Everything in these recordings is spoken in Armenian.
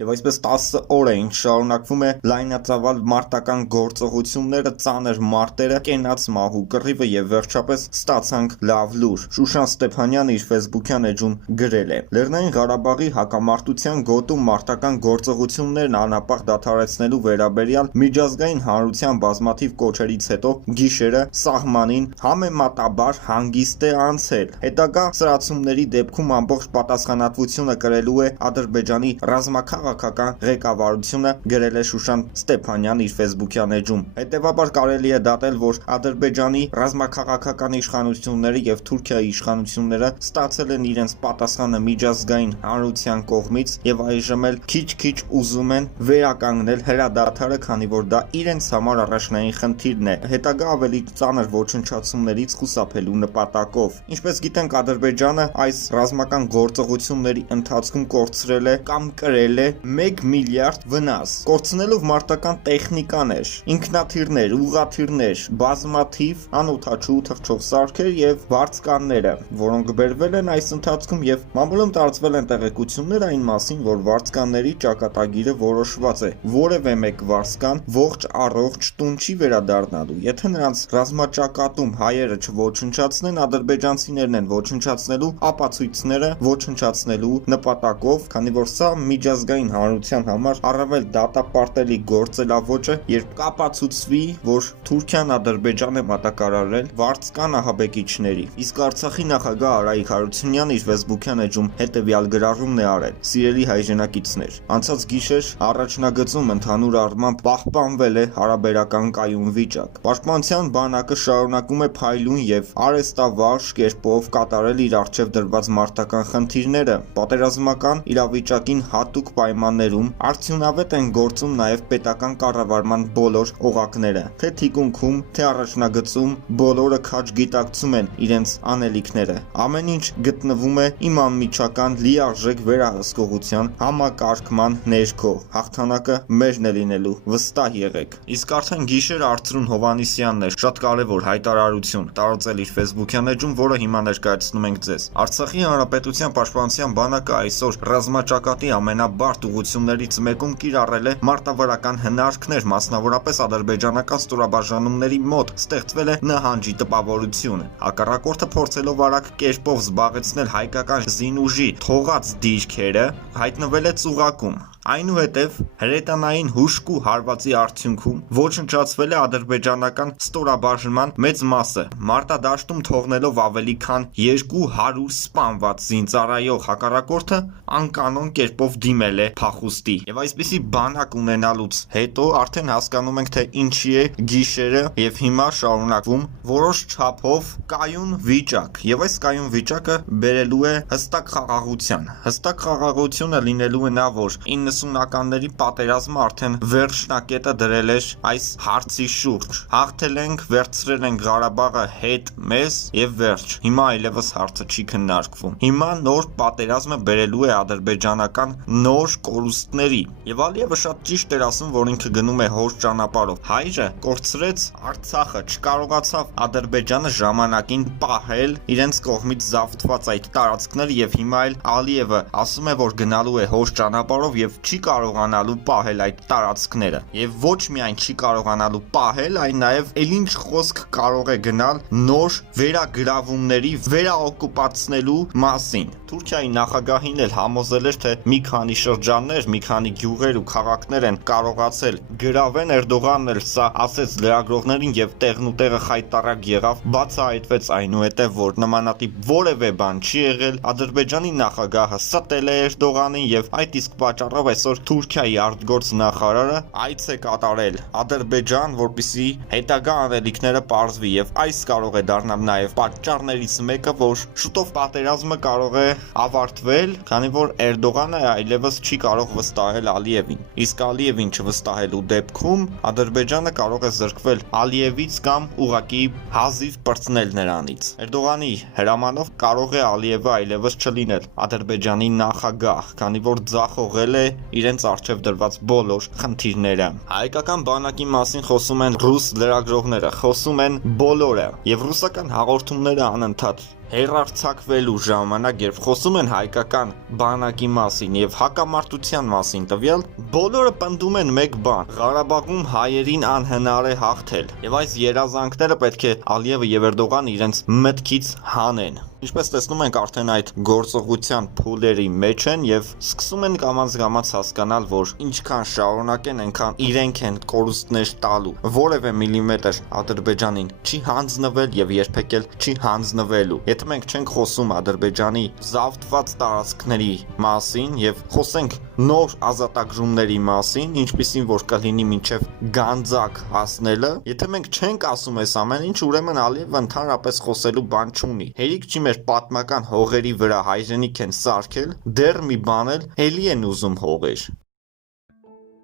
Եվ այսպես 10 օր է ինչ շարունակվում է լայնածավալ մարտական գործողությունները, ծանր մարտերը, կենաց մահու կռիվը եւ վերջապես ստացանք լավ լուր։ Շուշան Ստեփանյանը իր Facebook-յան էջում գրել է. Լեռնային Ղարաբաղի հակամարտության գոտում մարտական գործողություններն անապահ դադարեցնելու վերաբերյալ միջազգային հանրության բազմաթիվ կոչերից հետո գիշերը սահմանին համեմատաբար հանգիստ է անցել։ Հետագա սրացումների դեպքում ամբողջ պատասխանատվությունը կրելու է Ադրբեջանի ռազմաքաղաքական ղեկավարությունը, գրել է Շուշան Ստեփանյանը իր Facebook-յան էջում։ Հետևաբար կարելի է դատել, որ Ադրբեջանի ռազմաքաղաքական իշխանությունները եւ Թուրքիայի իշխանությունները ստացել են իրենց պատասխանը միջազգային հանրության կողմից եւ այժմ էլ քիչ-քիչ ուզում են վերականգնել հրադադարը, քանի որ դա իրենց համար առաջնային խնդիրն է, հետագա ավելի ծանր ոչնչացումներից խուսափելու նպատակով։ Ինչպես գիտենք, Ադրբեջանը այս ռազմական գործողությունների ընթացքում կորցրել է կամ կրել է 1 միլիարդ վնաս, կորցնելով մարտական տեխնիկաներ, ինքնաթիռներ, ուղղաթիռներ, բազմաթիվ անօդաչու թռչող սարքեր եւ վարձկանները, որոնք բերվել են այս ընթացքում եւ մամուլում տարածվել են տեղեկություններ այն մասին, որ վարձկանների ճակատագիրը որոշված է։ Որևէ մեկ վարձկան ողջ առողջ տուն չի վերադառնալու։ Եթե նրանց ռազմաճակատում հայերը չոչնչացնեն, ադրբեջանցիներն են ոչնչացնելու ապացույցները ոչնչացնելու նպատակով, քանի որ սա միջազգային հանրության համար առավել դատապարտելի գործելավոճ է, երբ կապացուցվի, որ Թուրքիան Ադրբեջան է մատակարարել վարձկան ահաբեկիչների։ Իսկ Արցախի նախագահ Արայիկ Հարությունյանը իր Facebook-յան էջում հետևյալ գրառումն է արել. Սիրելի հայրենակիցներ, անցած գիշեր առաջնագծում ընդհանուր առմամբ պահպանվել է հարաբերական կայուն վիճակ։ Պաշտպանության բանակը շարունակում է փայլուն եւ արհեստավարժ կերպով կատարել իր առջև դրված մարտական խնդիրները։ Պատերազմական իրավիճակին հատուկ պայմաններում արդյունավետ են գործում նաեւ պետական կառավարման բոլոր օղակները։ Թե թիկունքում, թե առաջնագծում բոլորը քաջ գիտակցում են իրենց անելիքները։ Ամեն ինչ գտնվում է իմ անմիջական լիարժեք վերահսկողության համակարգման ներքո։ Հաղթանակը մերն է լինելու, վստահ եղեք։ Իսկ արդեն գիշեր Արծրուն Հովանիսյանն է շատ կարևոր հայտարարություն տարածել իր Facebook-յան էջում, որը հիմա ներկայացնում ենք ձեզ։ Արցախի հանրապետության պաշտպանության բանակը այսօր ռազմաճակատի ամենաբարդ ուղղություններից մեկում կիրառել է մարտավարական հնարքներ, մասնավորապես ադրբեջանական ստորաբաժանումների մոտ ստեղծվել է նահանջի տպավորություն։ Հակառակորդը փորձելով արագ կերպով զբաղեցնել հայկական զինուժի թողած դիրքերը, հայտնվել է ծուղակում։ Այնուհետև հրետանային հուժկու հարվածի արդյունքում ոչնչացվել է ադրբեջանական ստորաբաժնման մեծ մասը, մարտադաշտում թողնելով ավելի քան 200 սպանված զինծառայող հակառակորդը անկանոն կերպով դիմել է փախուստի։ Եվ այսպիսի բանակ ունենալուց հետո արդեն հասկանում ենք, թե ինչի է գիշերը եւ հիմա շարունակվում որոշ չափով կայուն վիճակ։ Եվ այս կայուն վիճակը բերելու է հստակ խաղաղության։ Հստակ խաղաղությունը լինելու է նա, որ 90-ականների պատերազմը արդեն վերջնակետը դրել էր այս հարցի շուրջ։ Հաղթել ենք, վերցրել ենք Ղարաբաղը հետ մեզ եւ վերջ։ Հիմա այլևս հարցը չի քննարկվում։ Հիմա նոր պատերազմը բերելու է ադրբեջանական նոր կորուստների։ Եվ Ալիևը շատ ճիշտ էր ասում, որ ինքը գնում է հոր ճանապարհով։ Հայրը կորցրեց Արցախը, չկարողացավ Ադրբեջանը ժամանակին պահել իրենց կողմից զավթված այդ տարածքները եւ հիմա էլ Ալիևը ասում է, որ գնալու է հոր ճանապարհով եւ չի կարողանալու պահել այդ տարածքները։ Եվ ոչ միայն չի կարողանալու պահել, այլ նաև ինչ խոսք կարող է գնալ նոր վերագրավումների վերաօկուպացնելու մասին։ Թուրքիայի նախագահին էլ համոզել էր, թե մի քանի շրջաններ, մի քանի գյուղեր ու քաղաքներ են կարողացել գրավեն։ Էրդողանն էլ սա ասեց լրագրողներին եւ տեղնուտեղը խայտարակ եղավ, բացահայտվեց այնուհետեւ, որ նմանատիպ որևէ բան չի եղել։ Ադրբեջանի նախագահը ստել է Էրդողանին եւ այդ իսկ պատճառով այսօր Թուրքիայի արտգործ նախարարը այց է կատարել Ադրբեջան, որպեսզի հետագա անելիքները պարզվի եւ այս կարող է դառնալ նաեւ պատճառներից մեկը, որ շուտով պատերազմը կարող է ավարտվել, քանի որ Էրդողանը այլևս չի կարող վստահել Ալիևին։ Իսկ Ալիևին չվստահելու դեպքում Ադրբեջանը կարող է զրկվել Ալիևից կամ ուղղակի հազիվ պրծնել նրանից։ Էրդողանի հրամանով կարող է Ալիևը այլևս չլինել Ադրբեջանի նախագահ, քանի որ ձախողել է իրենց առջև դրված բոլոր խնդիրները։ Հայկական բանակի մասին խոսում են ռուս լրագրողները, խոսում են բոլորը, եւ ռուսական հաղորդումները անընդհատ հեռարձակվելու ժամանակ, երբ խոսում են հայկական բանակի մասին եւ հակամարտության մասին տվյալ, բոլորը պնդում են մեկ բան. Ղարաբաղում հայերին անհնար է հաղթել։ Եվ այս երազանքները պետք է Ալիևը եւ Էրդողանը իրենց մտքից հանեն։ Ինչպես տեսնում ենք, արդեն այդ գործողության փուլերի մեջ են եւ սկսում են կամաց հասկանալ, որ ինչքան շարունակեն, այնքան իրենք են կորուստներ տալու։ Որևէ միլիմետր Ադրբեջանին չի հանձնվել եւ երբեք էլ չի հանձնվելու։ Եթե մենք չենք խոսում Ադրբեջանի զավթված տարածքների մասին եւ խոսենք նոր ազատագրումների մասին, ինչպիսին որ կլինի մինչև Գանձակ հասնելը, եթե մենք չենք ասում այս ամեն ինչ, ուրեմն Ալիևը ընդհանրապես խոսելու բան չունի։ Հերիք չի մեր պատմական հողերի վրա հայրենիք են սարքել, դեռ մի բան էլ էլի են ուզում հողեր։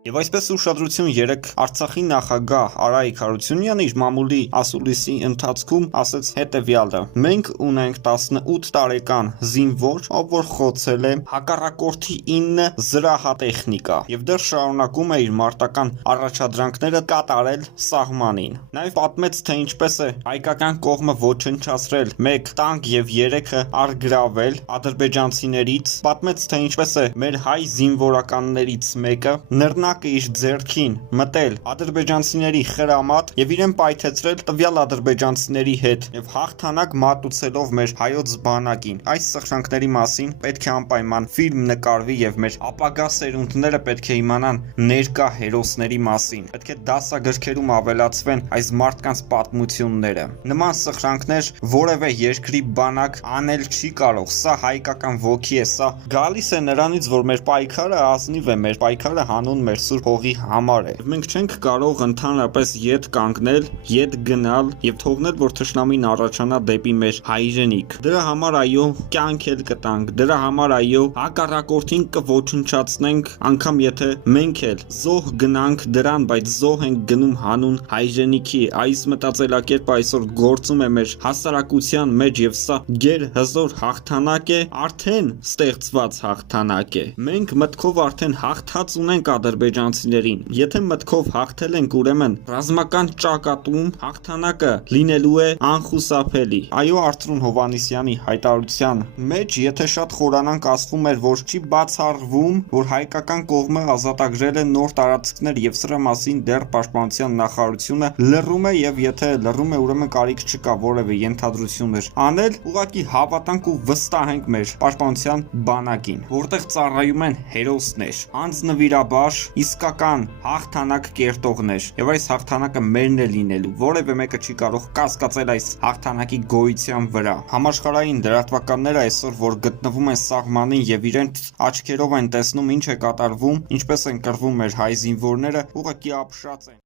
Եվ այսպես ուշադրություն երեք Արցախի նախագահ Արայիկ Հարությունյանը իր մամուլի ասուլիսի ընթացքում ասեց հետևյալը. մենք ունենք 18 տարեկան զինվոր, ով որ խոցել է հակառակորդի 9 զրահատեխնիկա եւ դեռ շարունակում է իր մարտական առաջադրանքները կատարել սահմանին։ Նաեւ պատմեց, թե ինչպես է հայկական կողմը ոչնչացրել 1 տանկ եւ 3-ը արգրավել ադրբեջանցիներից, պատմեց, թե ինչպես է մեր հայ զինվորականներից մեկը նռնակ իր ձեռքին մտել ադրբեջանցիների խրամատ եւ իրեն պայթեցրել տվյալ ադրբեջանցիների հետ եւ հաղթանակ մատուցելով մեր հայոց բանակին։ Այս սխրանքների մասին պետք է անպայման ֆիլմ նկարվի եւ մեր ապագա սերունդները պետք է իմանան ներկա հերոսների մասին։ Պետք է դասագրքերում ավելացվեն այս մարդկանց պատմությունները։ Նման սխրանքներ որևէ երկրի բանակ անել չի կարող։ Սա հայկական ոգի է, սա գալիս է նրանից, որ մեր պայքարը ազնիվ է, մեր պայքարը հանուն մեր սուրբ հողի համար է։ Մենք չենք կարող ընդհանրապես ետ կանգնել, ետ գնալ եւ թողնել, որ թշնամին առաջանա դեպի մեր հայրենիք։ Դրա համար այո, կյանք էլ կտանք, դրա համար այո, հակառակորդին կոչնչացնենք, անգամ եթե մենք էլ զոհ գնանք դրան, բայց զոհ ենք գնում հանուն հայրենիքի։ Այս մտածելակերպը այսօր գործում է մեր հասարակության մեջ եւ սա գերհզոր հաղթանակ է, արդեն ստեղծված հաղթանակ է։ Մենք մտքով արդեն հաղթած ունենք ադրբեջանցիներին։ Եթե մտքով հաղթել ենք, ուրեմն ռազմական ճակատում հաղթանակը լինելու է անխուսափելի։ Այո, Արծրուն Հովհաննիսյանի հայտարարության մեջ, եթե շատ խորանանք, ասվում էր, որ չի բացառվում, որ հայկական կողմը ազատագրել է նոր տարածքներ եւ սրա մասին դեռ պաշտպանության նախարարությունը լռում է եւ եթե լռում է, ուրեմն կարիք չկա որևէ ենթադրություններ անել, ուղղակի հավատանք ու վստահենք մեր պաշտպանության բանակին, որտեղ ծառայում են հերոսներ, անձնվիրաբար իսկական հաղթանակ կերտողներ եւ այս հաղթանակը մերն է լինելու, որևէ մեկը չի կարող կասկածել այս հաղթանակի գոյության վրա։ Համաշխարհային լրատվականները այսօր որ գտնվում են սահմանին եւ իրենց աչքերով են տեսնում ինչ է կատարվում, ինչպես են կռվում մեր հայ զինվորները, ուղղակի ապշած են։